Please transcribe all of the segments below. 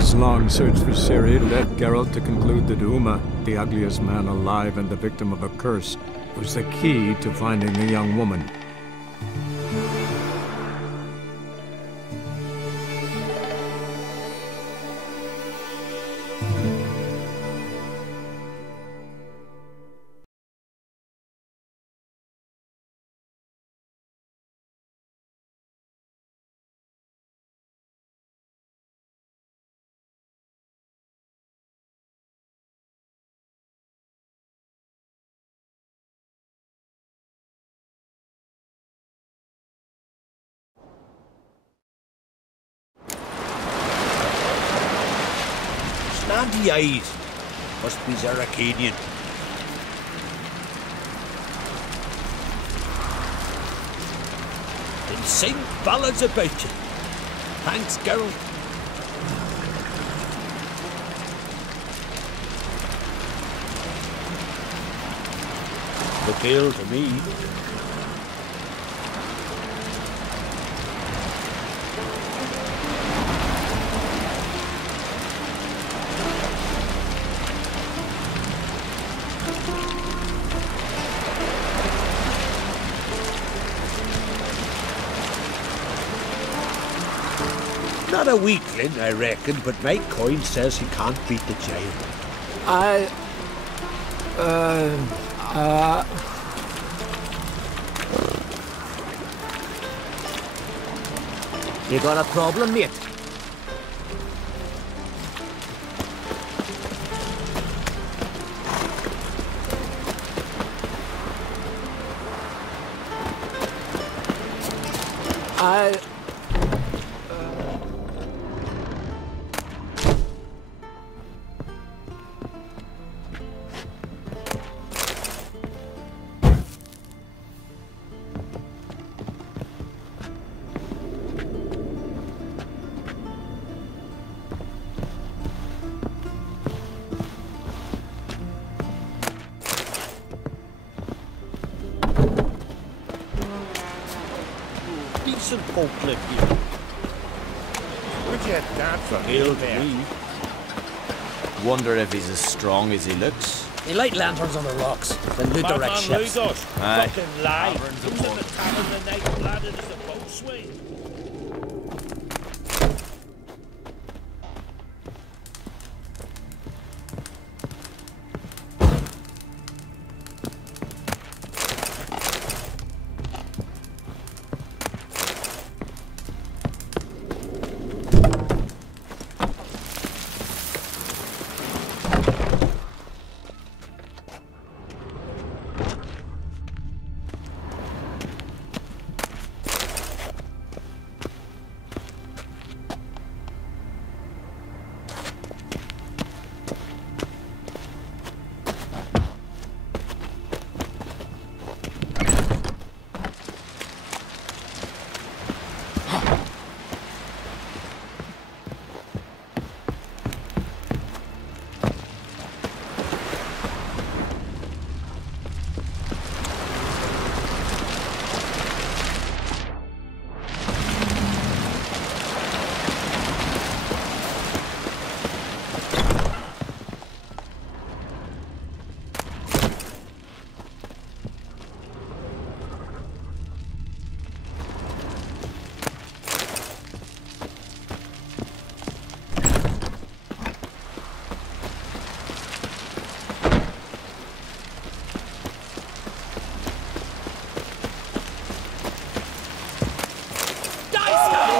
His long search for Ciri led Geralt to conclude that Uma, the ugliest man alive and the victim of a curse, was the key to finding the young woman. Slanty eyes. Must be Zaracanian. They sing ballads about you. Thanks, Geralt. Look ill to me. Not a weakling, I reckon, but my coin says he can't beat the giant. You got a problem, mate? Decent folk live here. Would you dance for Ill me to there? me. Wonder if he's as strong as he looks. He light lanterns on the rocks. The Ludorak ships. Aye. Fucking lie. Taverns He was of in the tavern the night landed as a boatswain.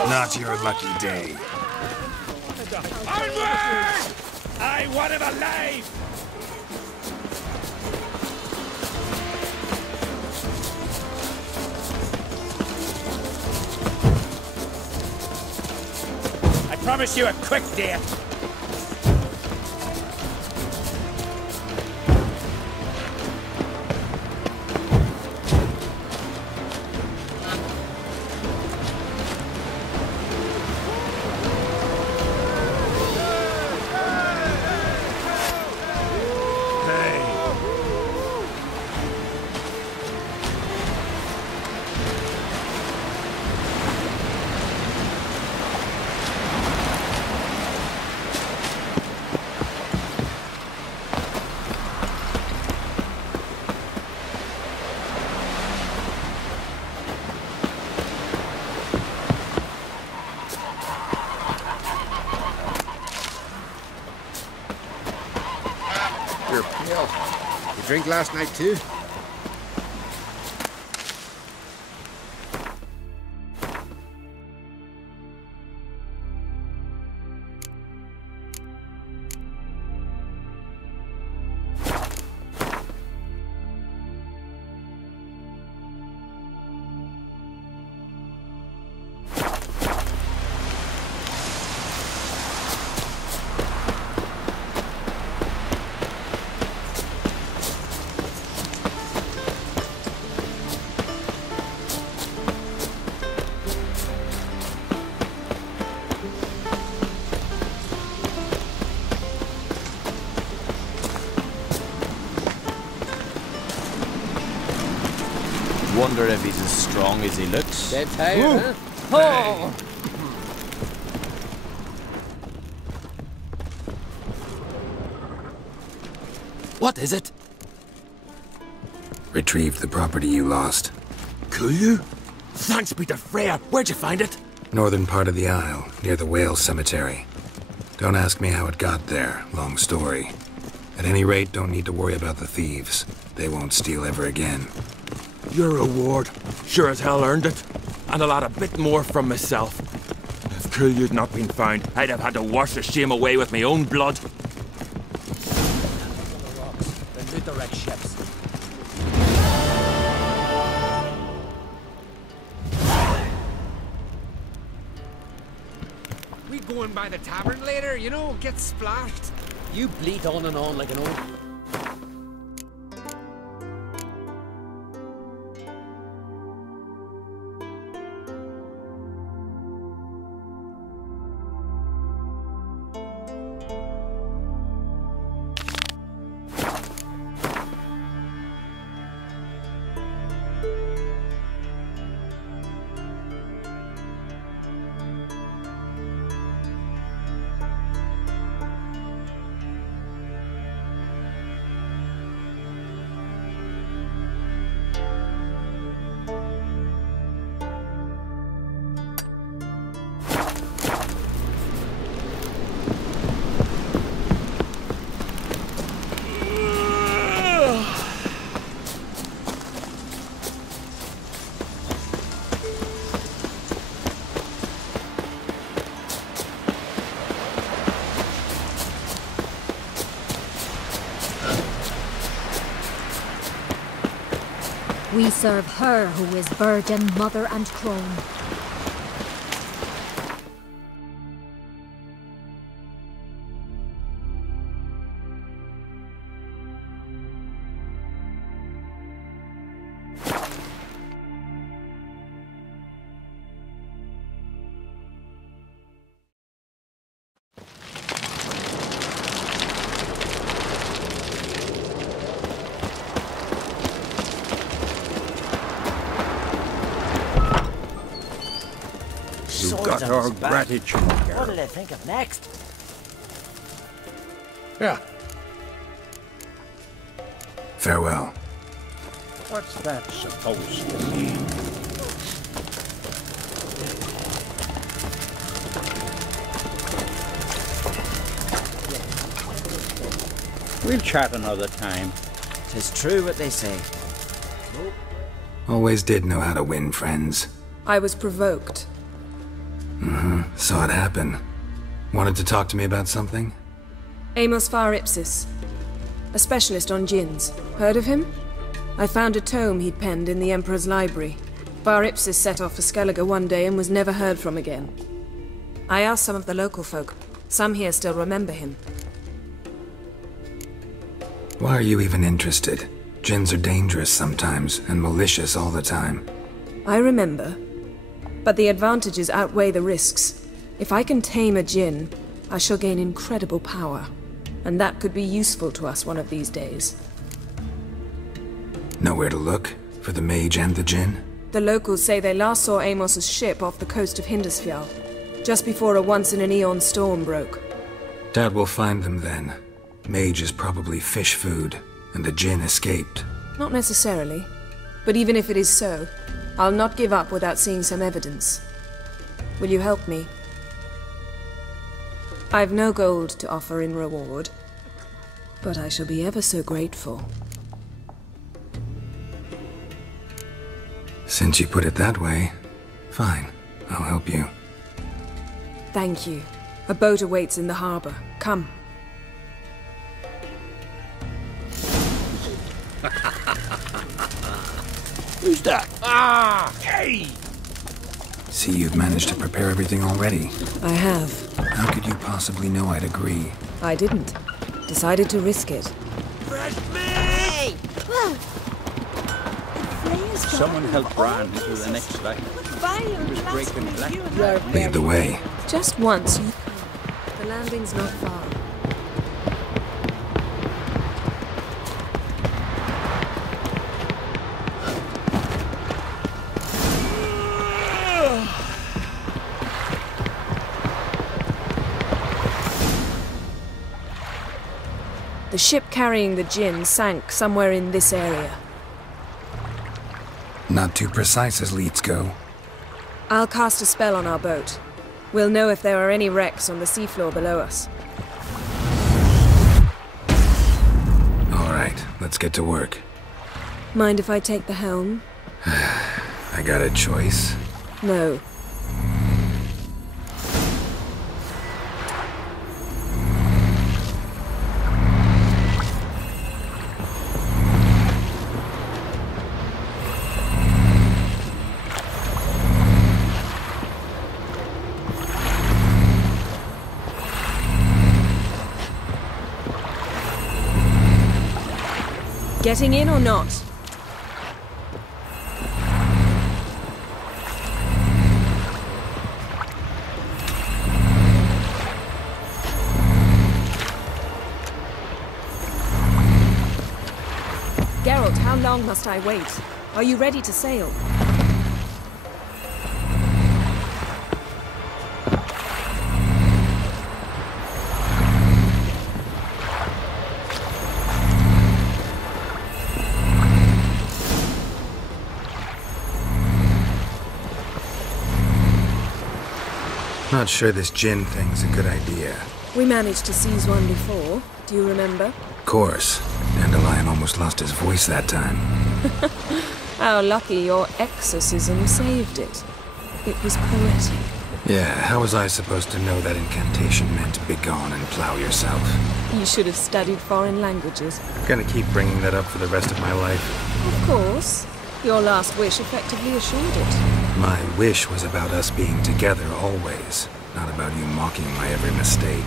Not your lucky day. Onward! I want him alive! I promise you a quick death. You're pale. You drink last night too? Wonder if he's as strong as he looks. Dead tired, huh? Oh! What is it? Retrieved the property you lost. Cool. Thanks be to Freya. Where'd you find it? Northern part of the Isle, near the Whale Cemetery. Don't ask me how it got there. Long story. At any rate, don't need to worry about the thieves. They won't steal ever again. Your reward. Sure as hell earned it. And I'll add a bit more from myself. If Kulyu'd not been found, I'd have had to wash the shame away with my own blood. The Lutheran ships. We going by the tavern later, you know, get splashed. You bleat on and on like an old... We serve her who is virgin, mother, and crone. You've got our gratitude, girl. What'll they think of next? Yeah. Farewell. What's that supposed to mean? We'll chat another time. 'Tis true what they say. Always did know how to win friends. I was provoked. Saw it happen. Wanted to talk to me about something? Amos Far Ipsis. A specialist on djinns. Heard of him? I found a tome he'd penned in the Emperor's library. Far Ipsis set off for Skellige one day and was never heard from again. I asked some of the local folk. Some here still remember him. Why are you even interested? Djinns are dangerous sometimes, and malicious all the time. I remember. But the advantages outweigh the risks. If I can tame a djinn, I shall gain incredible power. And that could be useful to us one of these days. Know where to look? For the mage and the djinn? The locals say they last saw Amos's ship off the coast of Hindisfjall, just before a once-in-an-eon storm broke. Doubt we'll find them then. Mage is probably fish food, and the djinn escaped. Not necessarily. But even if it is so, I'll not give up without seeing some evidence. Will you help me? I've no gold to offer in reward. But I shall be ever so grateful. Since you put it that way, fine. I'll help you. Thank you. A boat awaits in the harbor. Come. Who's that? Ah! Hey! See, you've managed to prepare everything already. I have. How could you possibly know I'd agree? I didn't. Decided to risk it. Fresh meat! Someone help Bran into the next fight. He was breaking black. Lead the way. Just once. The landing's not far. The ship carrying the Jinn sank somewhere in this area. Not too precise as leads go. I'll cast a spell on our boat. We'll know if there are any wrecks on the seafloor below us. All right, let's get to work. Mind if I take the helm? I got a choice. No. Getting in or not? Geralt, how long must I wait? Are you ready to sail? Not sure this Jinn thing's a good idea. We managed to seize one before. Do you remember? Of course. Dandelion almost lost his voice that time. How lucky your exorcism saved it. It was poetic. Yeah, how was I supposed to know that incantation meant begone and plow yourself? You should have studied foreign languages. Gonna keep bringing that up for the rest of my life. Of course. Your last wish effectively assured it. My wish was about us being together always, not about you mocking my every mistake.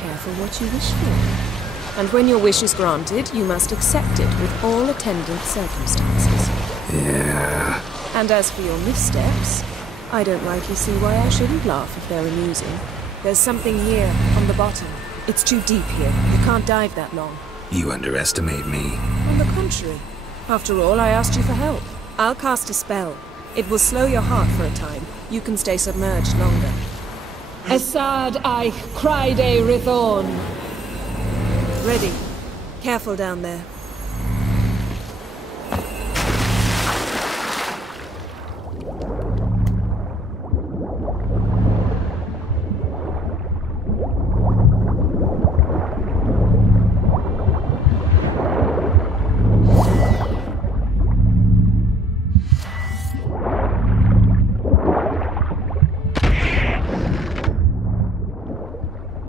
Careful what you wish for. And when your wish is granted, you must accept it with all attendant circumstances. Yeah. And as for your missteps, I don't rightly see why I shouldn't laugh if they're amusing. There's something here, on the bottom. It's too deep here. You can't dive that long. You underestimate me. On the contrary. After all, I asked you for help. I'll cast a spell. It will slow your heart for a time. You can stay submerged longer. Assad I Cryde Rithorn. Ready. Careful down there.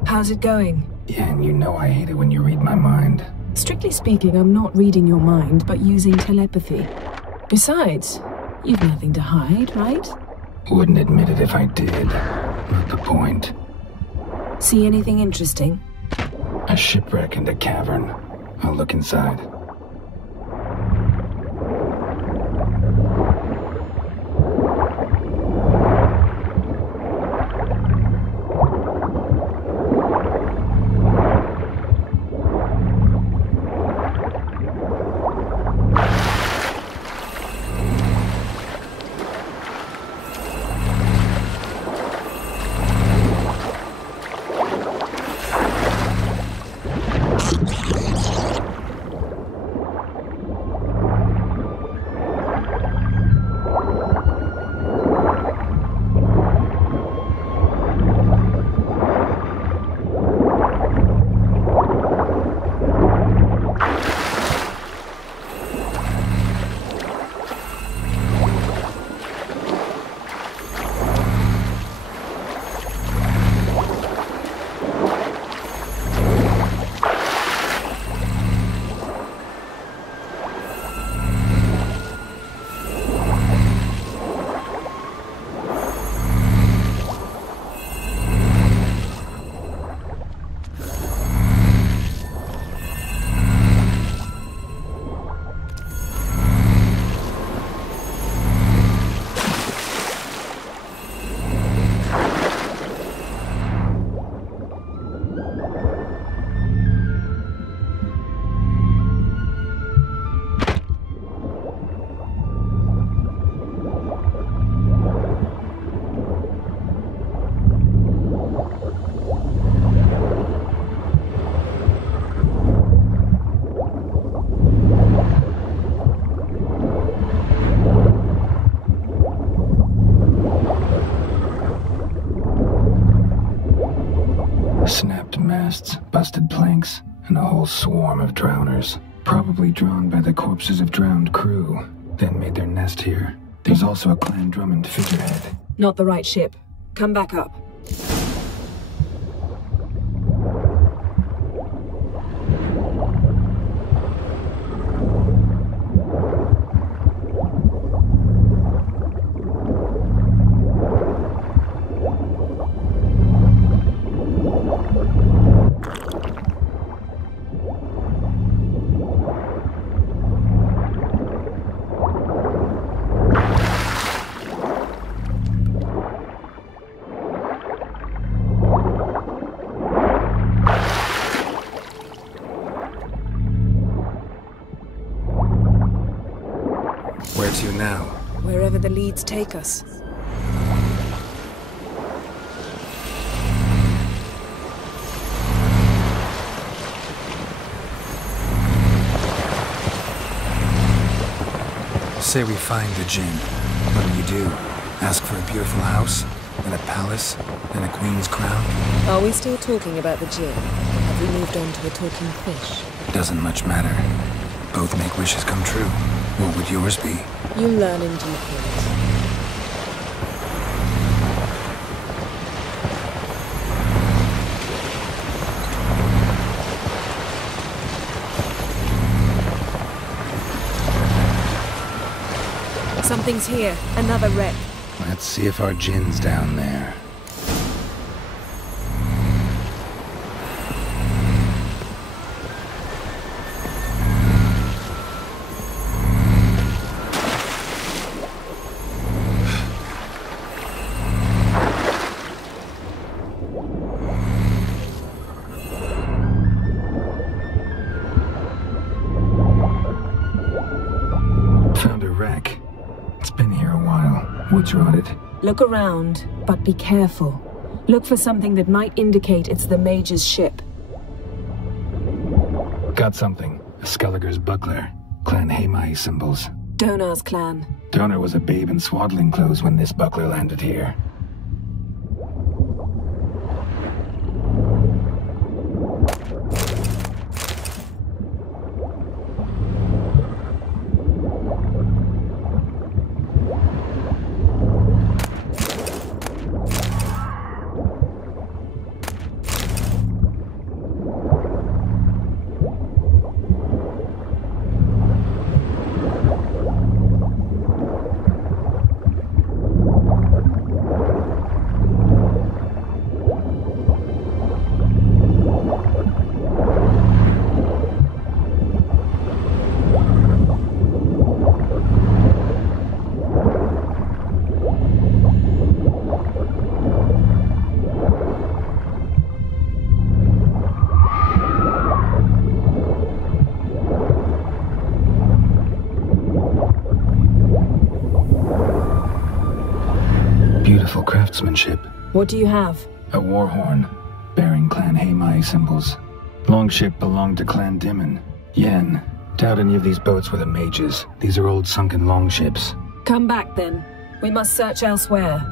How's it going? Yeah, and you know I hate it when you read my mind. Strictly speaking, I'm not reading your mind, but using telepathy. Besides, you've nothing to hide, right? Wouldn't admit it if I did. Not the point. See anything interesting? A shipwreck and a cavern. I'll look inside. rusted planks, and a whole swarm of drowners. Probably drawn by the corpses of drowned crew, then made their nest here. There's also a Clan Drummond figurehead. Not the right ship. Come back up. Where to now? Wherever the leads take us. Say we find the Jinn. What do you do? Ask for a beautiful house? And a palace? And a queen's crown? Are we still talking about the Jinn? Have we moved on to a talking fish? Doesn't much matter. Both make wishes come true. What would yours be? You'll learn in due course. Something's here. Another wreck. Let's see if our Jinn's down there. Found a wreck. It's been here a while. What's rotted? Look around, but be careful. Look for something that might indicate it's the mage's ship. Got something. A Skelliger's buckler. Clan Hamai symbols. Donar's clan. Donar was a babe in swaddling clothes when this buckler landed here. Beautiful craftsmanship. What do you have? A war horn, bearing Clan Hamai symbols. Longship belonged to Clan Dimon. Yen. Doubt any of these boats were the mages. These are old sunken longships. Come back then. We must search elsewhere.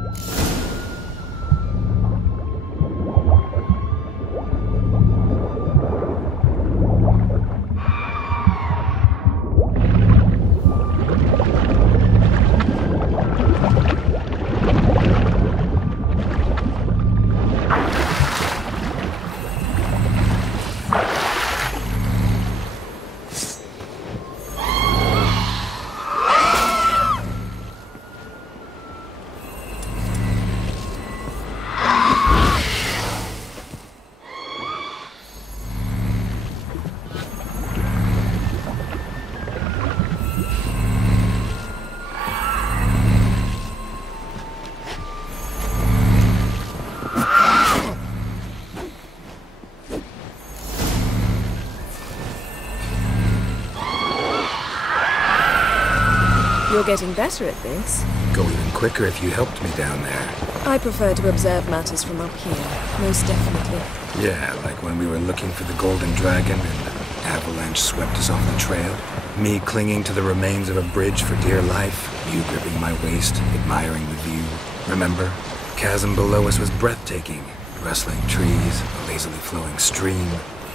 You're getting better at this. Go even quicker if you helped me down there. I prefer to observe matters from up here, most definitely. Yeah, like when we were looking for the Golden Dragon and the avalanche swept us off the trail. Me clinging to the remains of a bridge for dear life. You gripping my waist, admiring the view. Remember? The chasm below us was breathtaking. Rustling trees, a lazily flowing stream.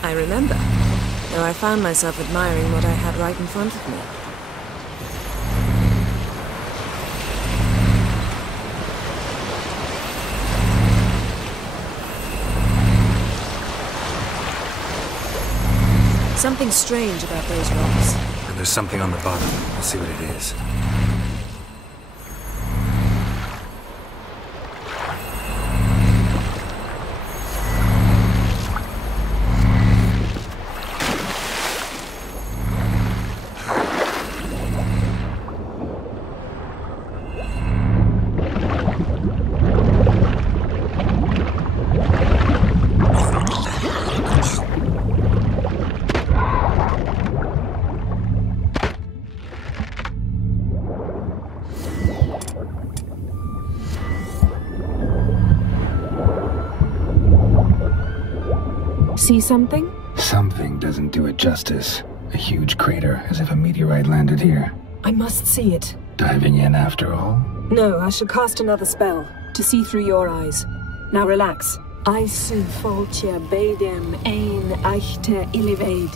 I remember, though I found myself admiring what I had right in front of me. Something strange about those rocks. And there's something on the bottom. I'll see what it is. See something? Something doesn't do it justice. A huge crater, as if a meteorite landed here. I must see it. Diving in after all? No, I shall cast another spell, to see through your eyes. Now relax. Aisu foltia bedem ein eichte iliveid.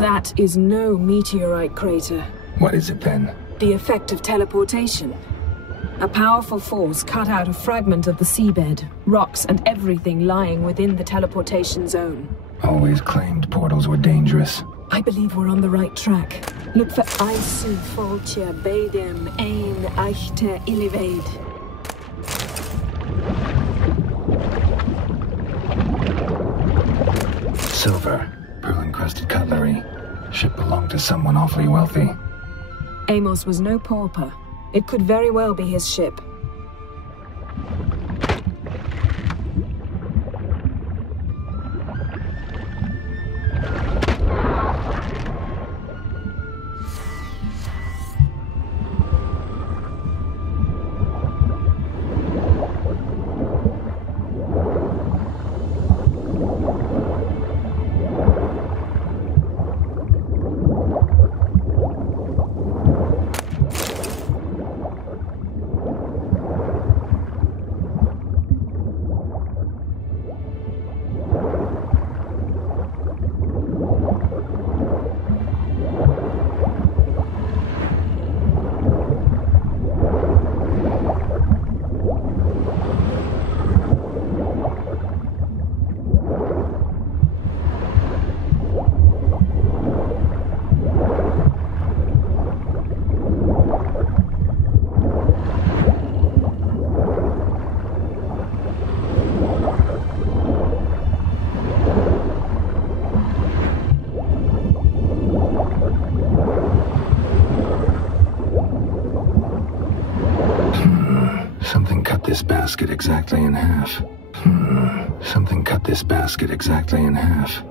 That is no meteorite crater. What is it then? The effect of teleportation. A powerful force cut out a fragment of the seabed, rocks and everything lying within the teleportation zone. Always claimed portals were dangerous. I believe we're on the right track. Look for Aisu foltia bedem ein eichte iliveid. Silver, pearl-encrusted cutlery. Ship belonged to someone awfully wealthy. Amos was no pauper. It could very well be his ship. This basket exactly in half. Something cut this basket exactly in half.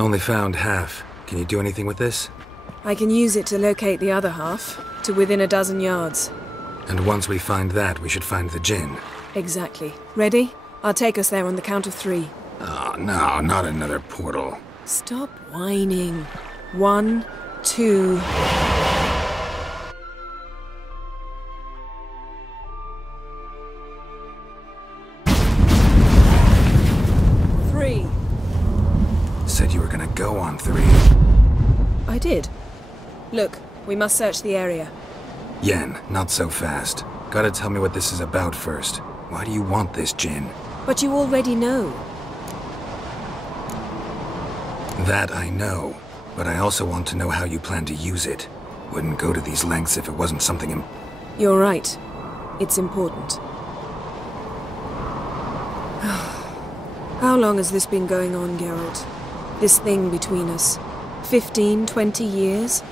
Only found half. Can you do anything with this? I can use it to locate the other half, to within a dozen yards. And once we find that, we should find the Jinn. Exactly. Ready? I'll take us there on the count of 3. Oh, no, not another portal. Stop whining. 1, 2... Said you were gonna go on 3. I did. Look, we must search the area. Yen, not so fast. Gotta tell me what this is about first. Why do you want this Jinn? But you already know. That I know, but I also want to know how you plan to use it. Wouldn't go to these lengths if it wasn't something You're right. It's important. How long has this been going on, Geralt? This thing between us? 15, 20 years?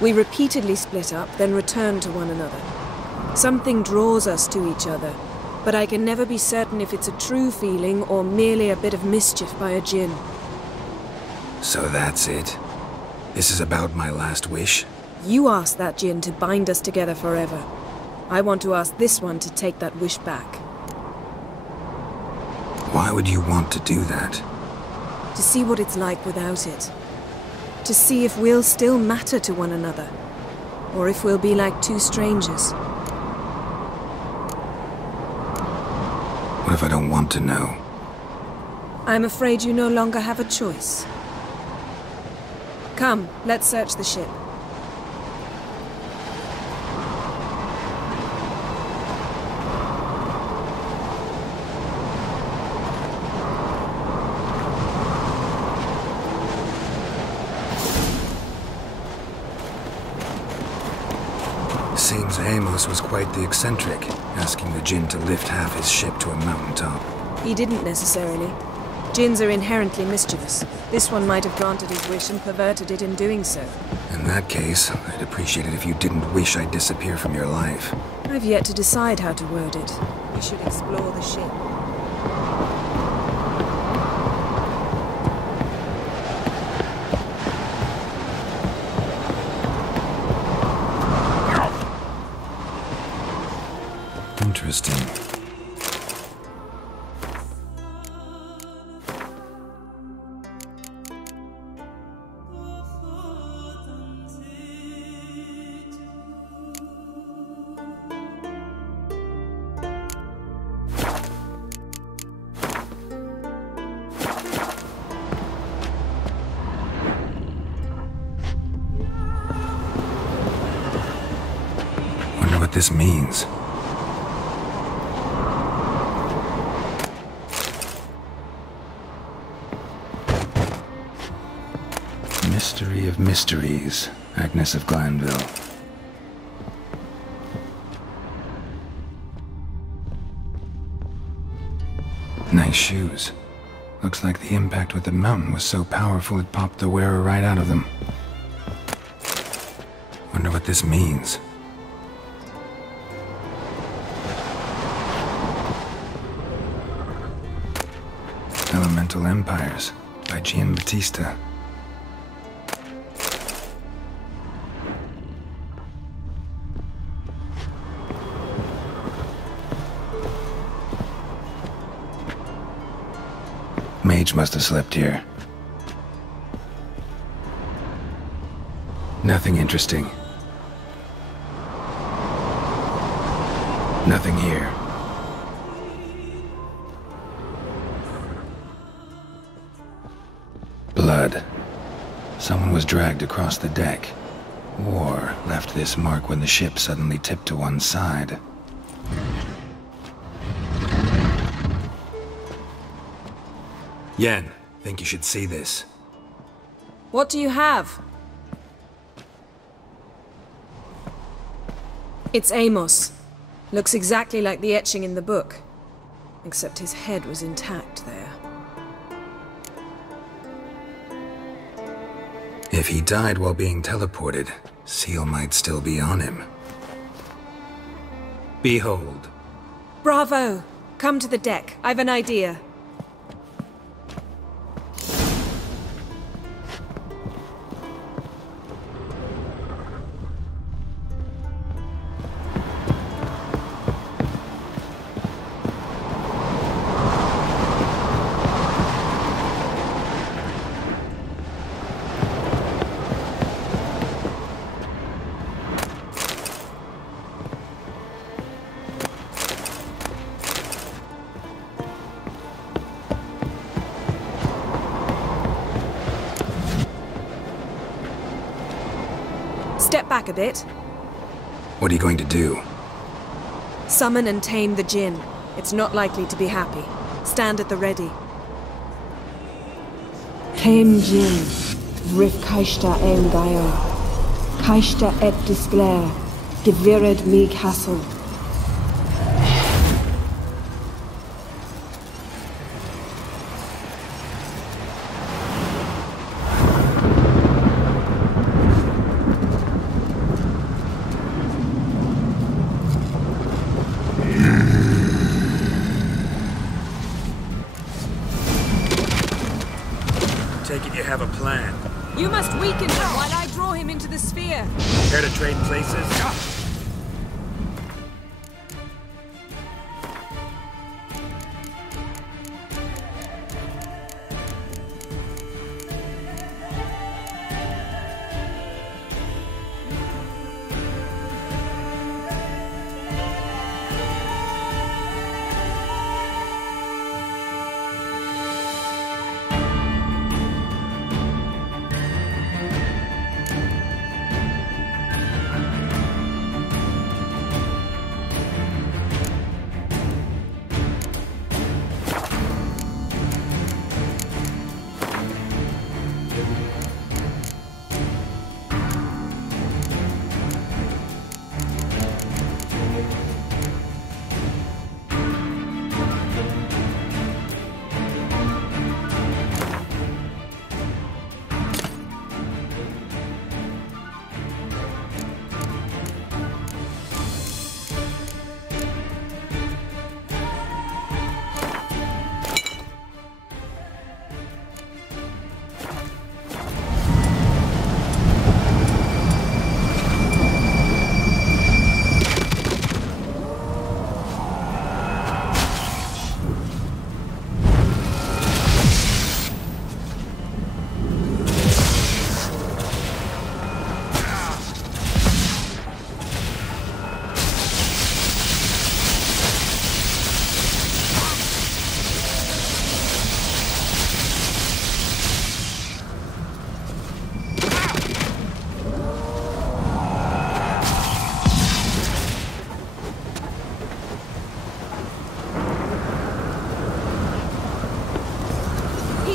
We repeatedly split up, then returned to one another. Something draws us to each other, but I can never be certain if it's a true feeling or merely a bit of mischief by a djinn. So that's it? This is about my last wish? You asked that djinn to bind us together forever. I want to ask this one to take that wish back. Why would you want to do that? To see what it's like without it. To see if we'll still matter to one another. Or if we'll be like two strangers. What if I don't want to know? I'm afraid you no longer have a choice. Come, let's search the ship. Seems Amos was quite the eccentric, asking the djinn to lift half his ship to a mountaintop. He didn't necessarily. Djinns are inherently mischievous. This one might have granted his wish and perverted it in doing so. In that case, I'd appreciate it if you didn't wish I'd disappear from your life. I've yet to decide how to word it. We should explore the ship. Interesting. Wonder what this means. Mystery of mysteries, Agnes of Glanville. Nice shoes. Looks like the impact with the mountain was so powerful it popped the wearer right out of them. Wonder what this means. Elemental Empires by Giambattista. Mage must have slept here. Nothing interesting. Nothing here. Blood. Someone was dragged across the deck. Or left this mark when the ship suddenly tipped to one side. Yen, think you should see this. What do you have? It's Amos. Looks exactly like the etching in the book. Except his head was intact there. If he died while being teleported, Seal might still be on him. Behold. Bravo! Come to the deck. I've an idea. Step back a bit. What are you going to do? Summon and tame the djinn. It's not likely to be happy. Stand at the ready. Tame djinn, vrif kaishta ein gaio, kaishta et disglair, gevired me castle. Take it you have a plan. You must weaken him while I draw him into the sphere. Care to trade places?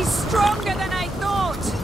Stronger than I thought!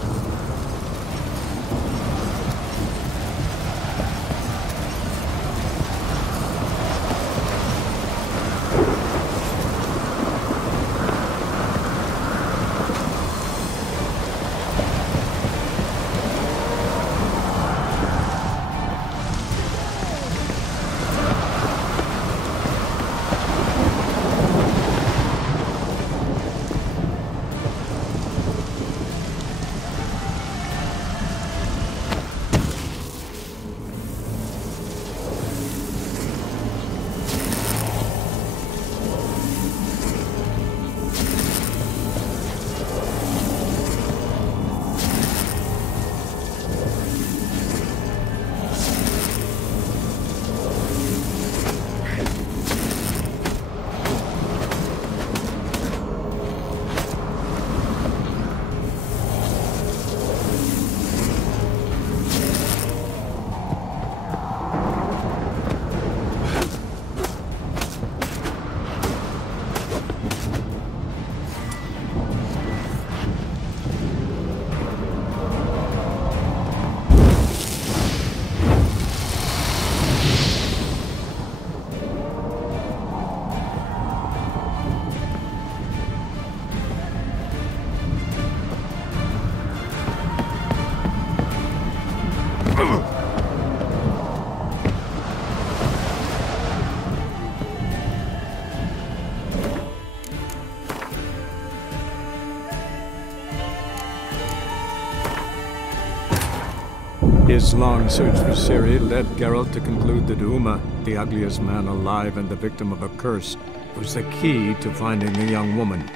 His long search for Ciri led Geralt to conclude that Uma, the ugliest man alive and the victim of a curse, was the key to finding the young woman.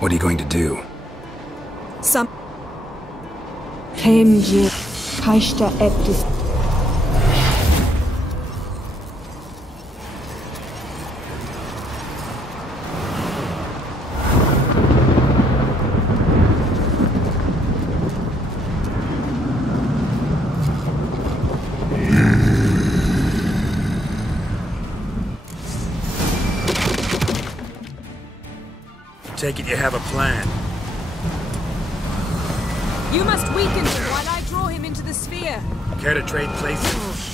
What are you going to do? Take it you have a plan. You must weaken him while I draw him into the sphere. Care to trade places?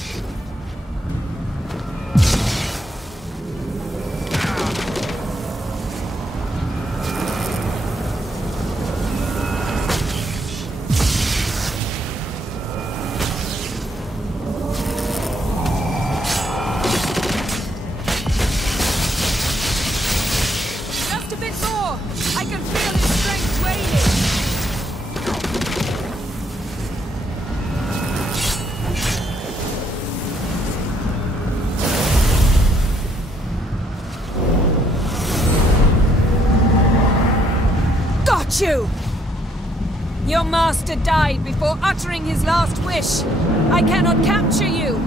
Just a bit more. I can feel his strength waning. Got you! Your master died before uttering his last wish. I cannot capture you.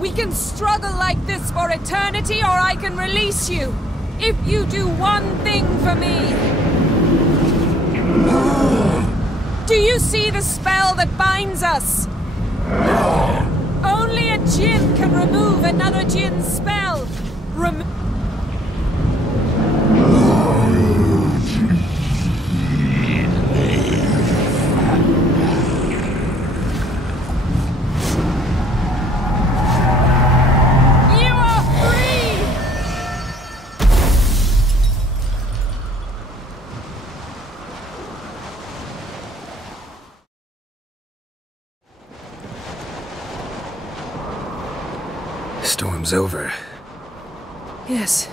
We can struggle like this for eternity, or I can release you. If you do one thing for me. Do you see the spell that binds us? Only a djinn can remove another djinn's spell. You are free! Storm's over. Yes.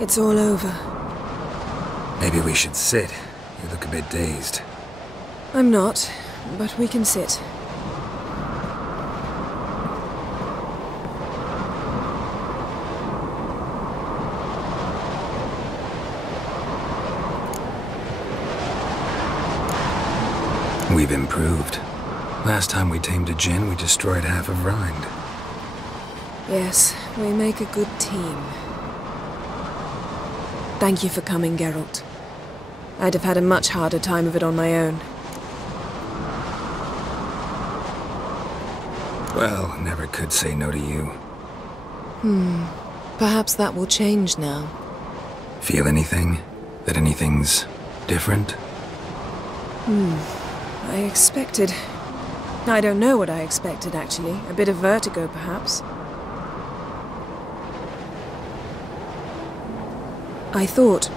It's all over. Maybe we should sit. You look a bit dazed. I'm not, but we can sit. We've improved. Last time we tamed a djinn, we destroyed half of Rind. Yes, we make a good team. Thank you for coming, Geralt. I'd have had a much harder time of it on my own. Well, never could say no to you. Perhaps that will change now. Feel anything? That anything's different? I expected... I don't know what I expected, actually. A bit of vertigo, perhaps. I thought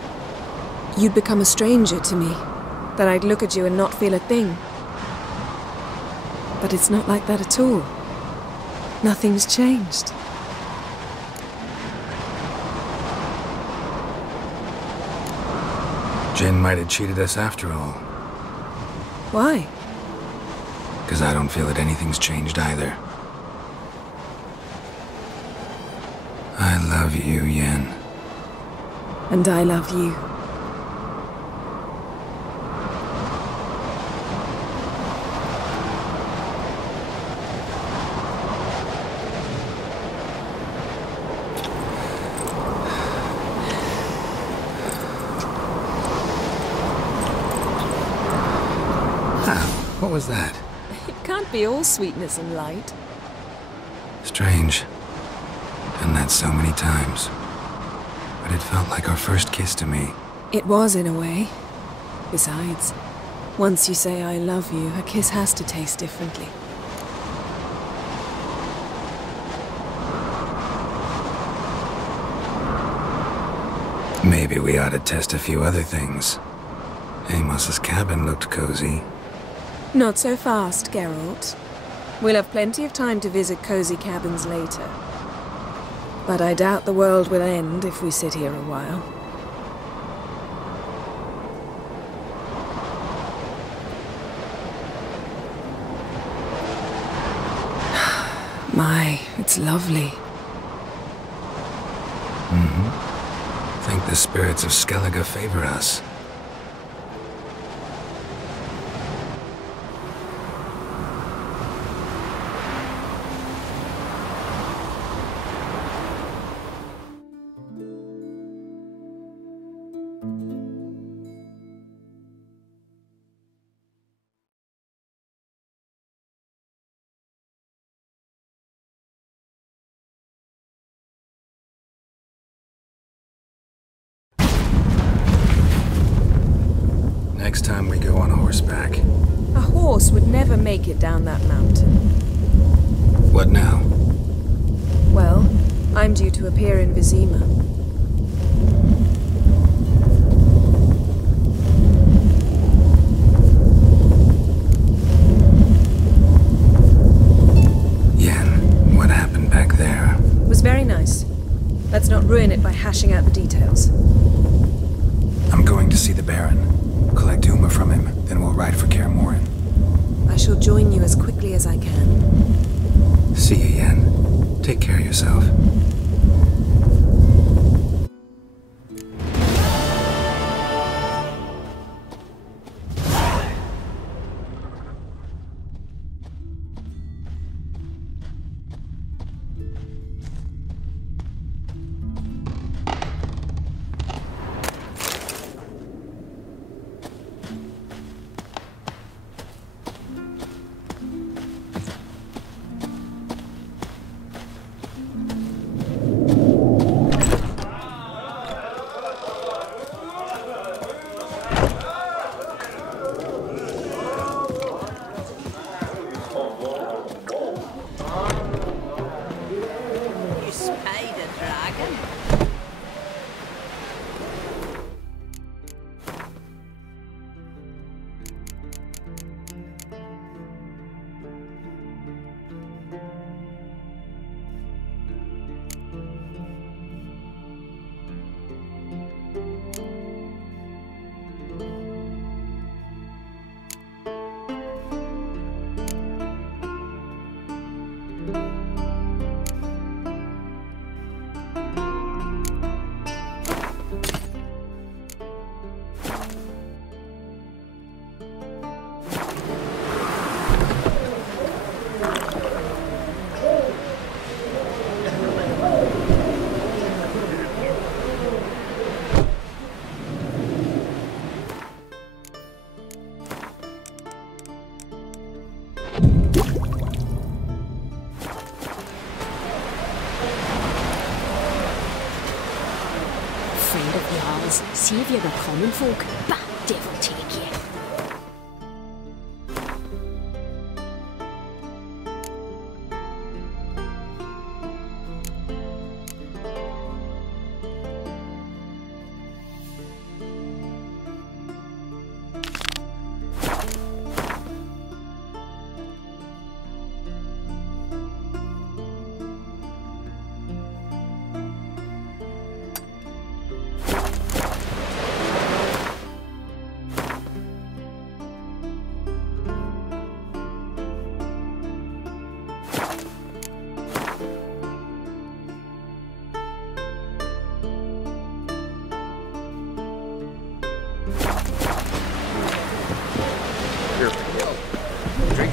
you'd become a stranger to me, that I'd look at you and not feel a thing. But it's not like that at all. Nothing's changed. Jinn might have cheated us after all. Why? Because I don't feel that anything's changed either. I love you, Yen. And I love you. What was that? It can't be all sweetness and light. Strange. Done that so many times. But it felt like our first kiss to me. It was, in a way. Besides, once you say I love you, a kiss has to taste differently. Maybe we ought to test a few other things. Amos's cabin looked cozy. Not so fast, Geralt. We'll have plenty of time to visit cozy cabins later. But I doubt the world will end if we sit here a while. My, it's lovely. Think the spirits of Skellige favor us. next time we go on horseback. A horse would never make it down that mountain. What now? Well, I'm due to appear in Vizima. Yen, what happened back there? It was very nice. Let's not ruin it by hashing out the details. I'm going to see the Baron. Collect Uma from him, then we'll ride for Kaer Morhen. I shall join you as quickly as I can. See you, Yen. Take care of yourself. See if you're the common folk. Bah, devil take you.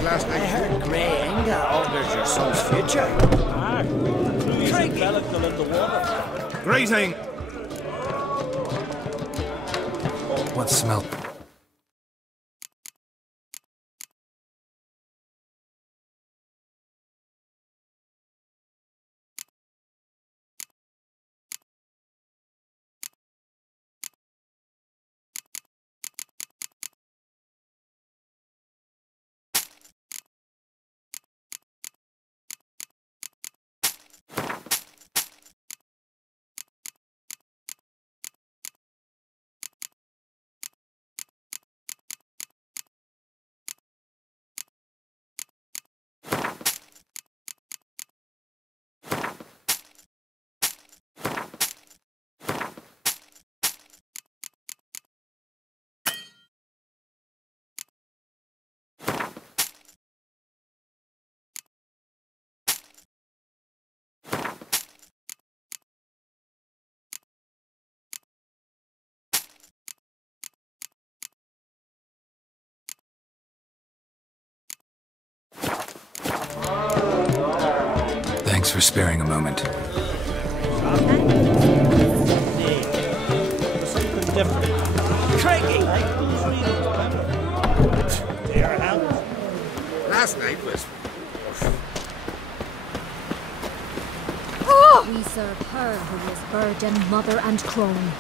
Last night. I heard Grey Anger augurs your son's future. Greeting! What smell? Thanks for sparing a moment. Something different. Craigie! Dear help. Last night was... We serve her who is virgin, mother, and crone.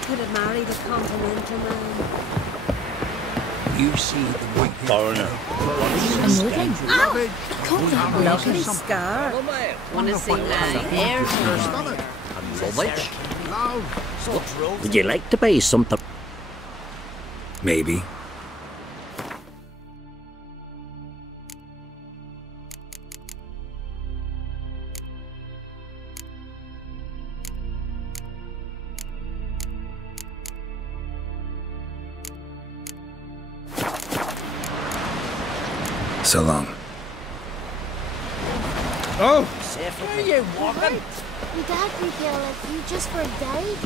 could have married a continental man. You see the white Foreigner. Amazing. Oh! Come on, Lovely scar. Want to sing air? Would you like to buy something? Maybe. So long. Oh! Where are you walking? Your dad prepared like you just for a day.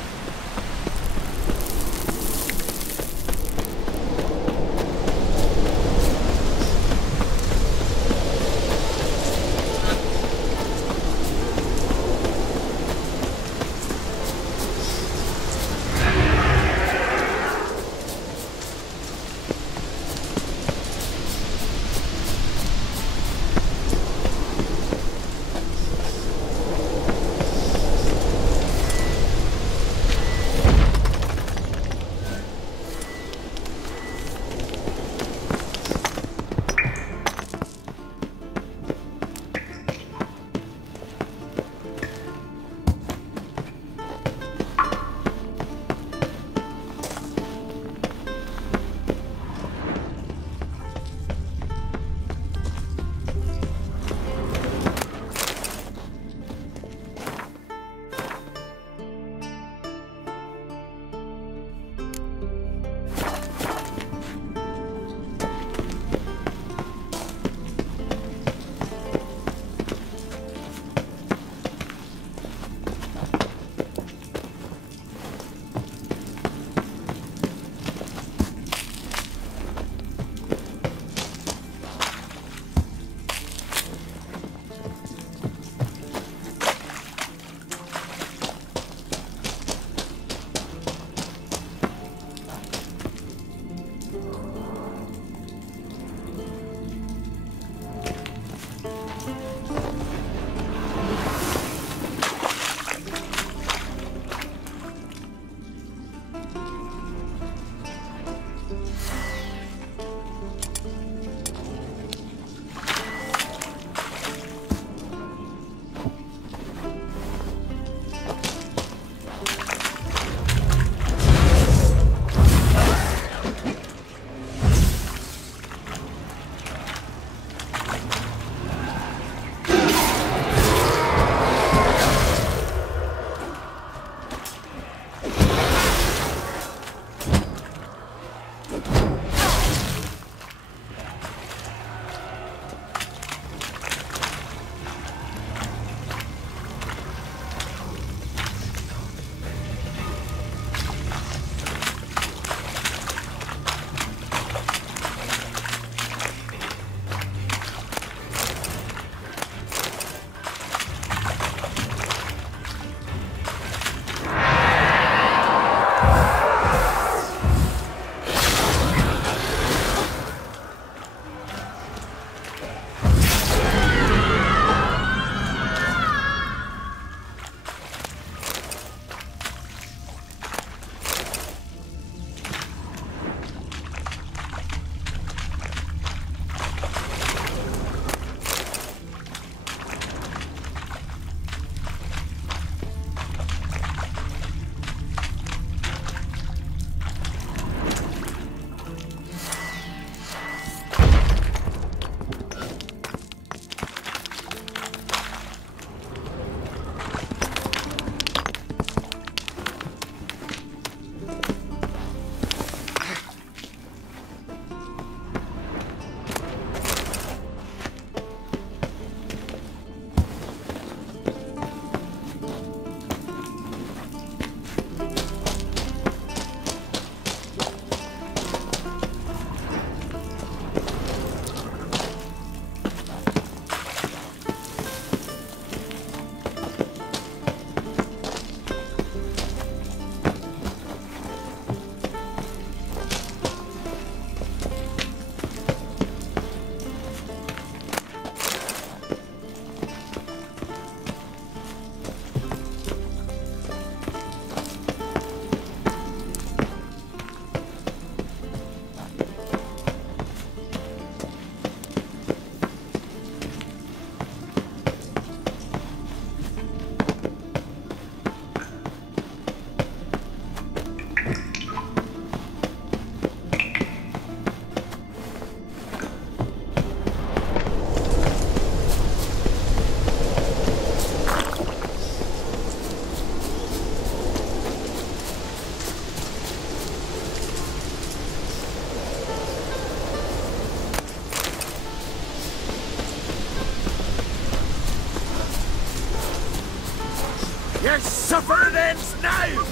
for it ends now!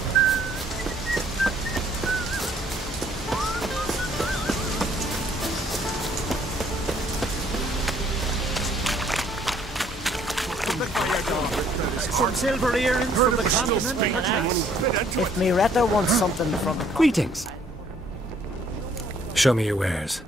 Some silver earrings from the continent. If Miretta wants something from the Greetings. Show me your wares.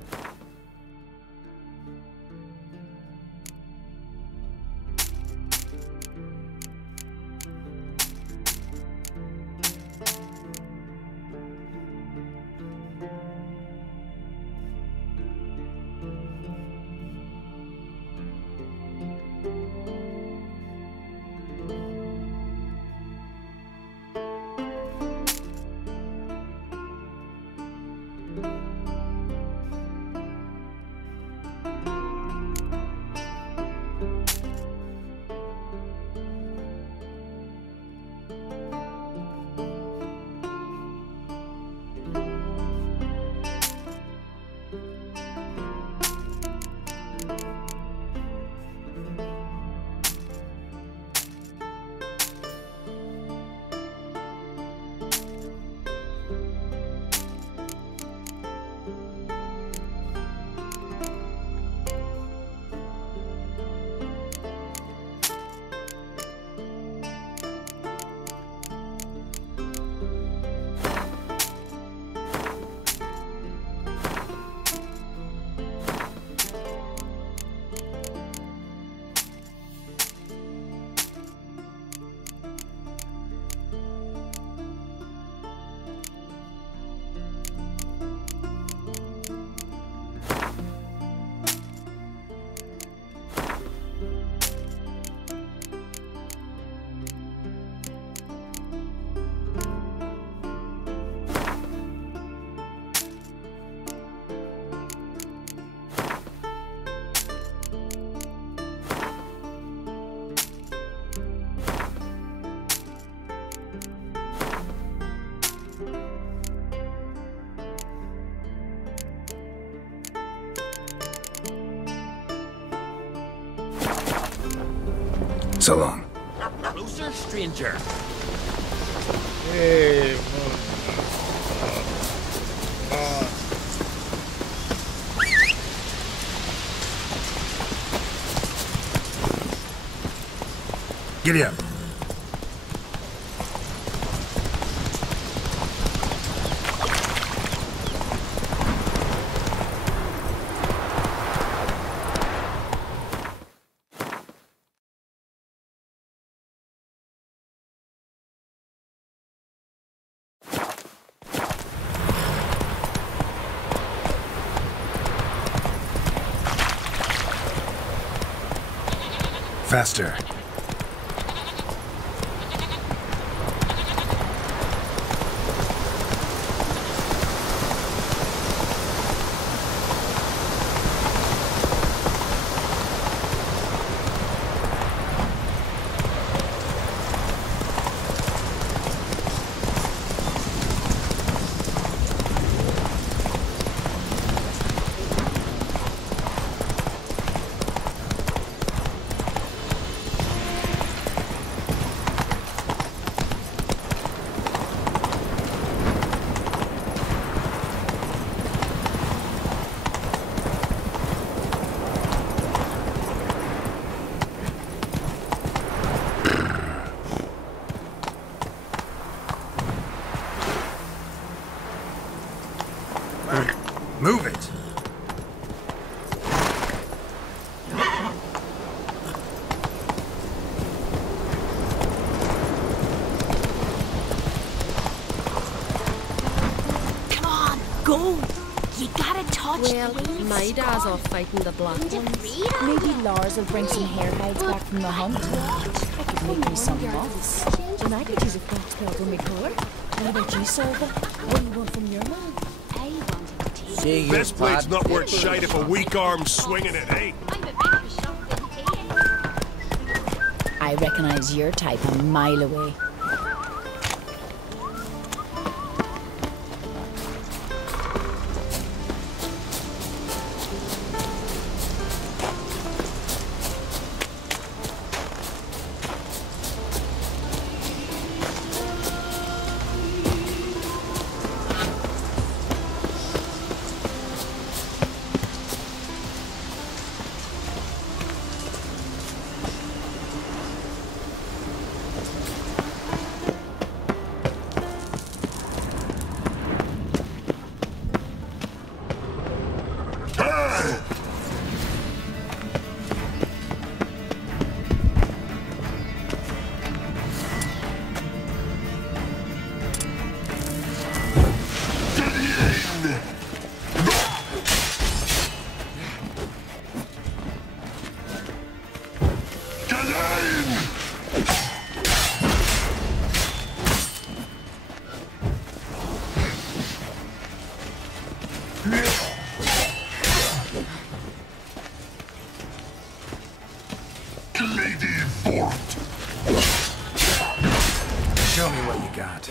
So long. Closer, stranger. Hey, Giddy up. Faster. Move it! Come on, go! You gotta touch Well, the waves. my dad's off fighting the black ones. Maybe Lars will bring some hair hides back from the hunt. I could make me some moths. And I could use a fox tail for my collar. What about you, Silva? What do you want from your man? This blade's not worth shite if a weak arm's swinging it, eh? I recognize your type a mile away. Lady Fort. Show me what you got.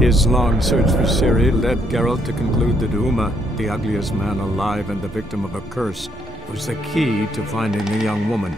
His long search for Ciri led Geralt to conclude that Uma, the ugliest man alive and the victim of a curse, was the key to finding the young woman.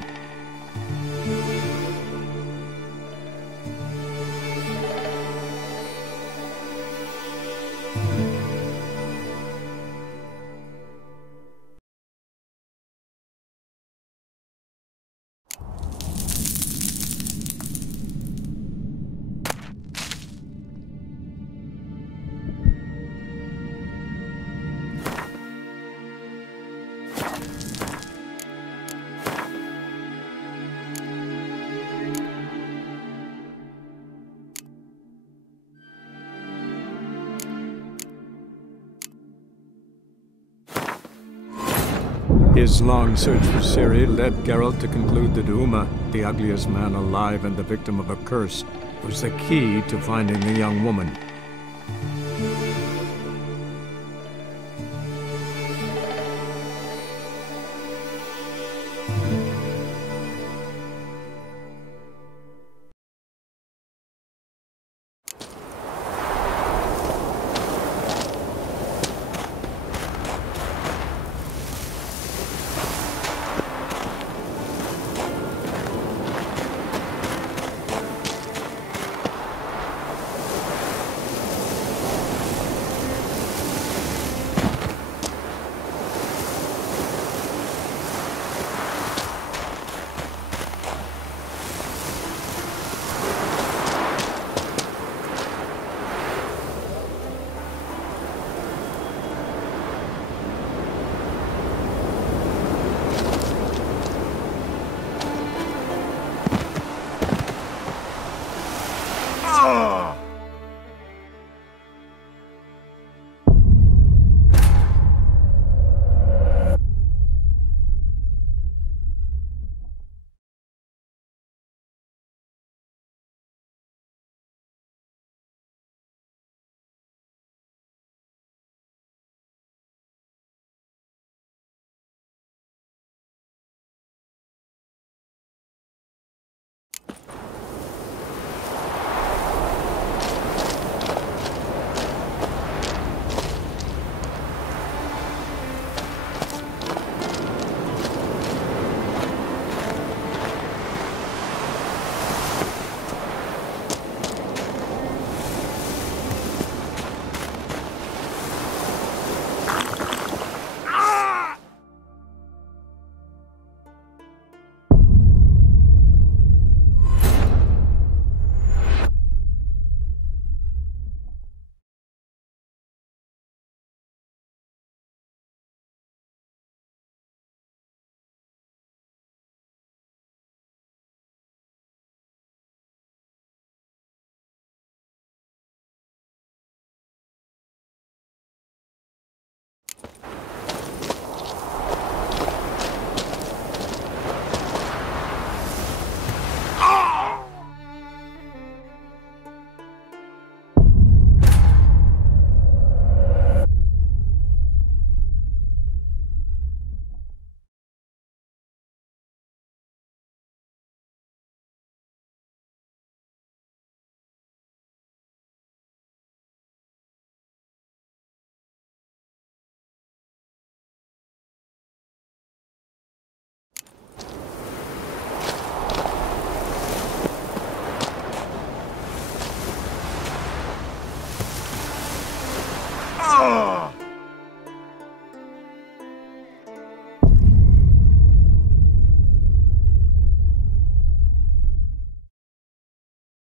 His long search for Ciri led Geralt to conclude that Uma, the ugliest man alive and the victim of a curse, was the key to finding the young woman.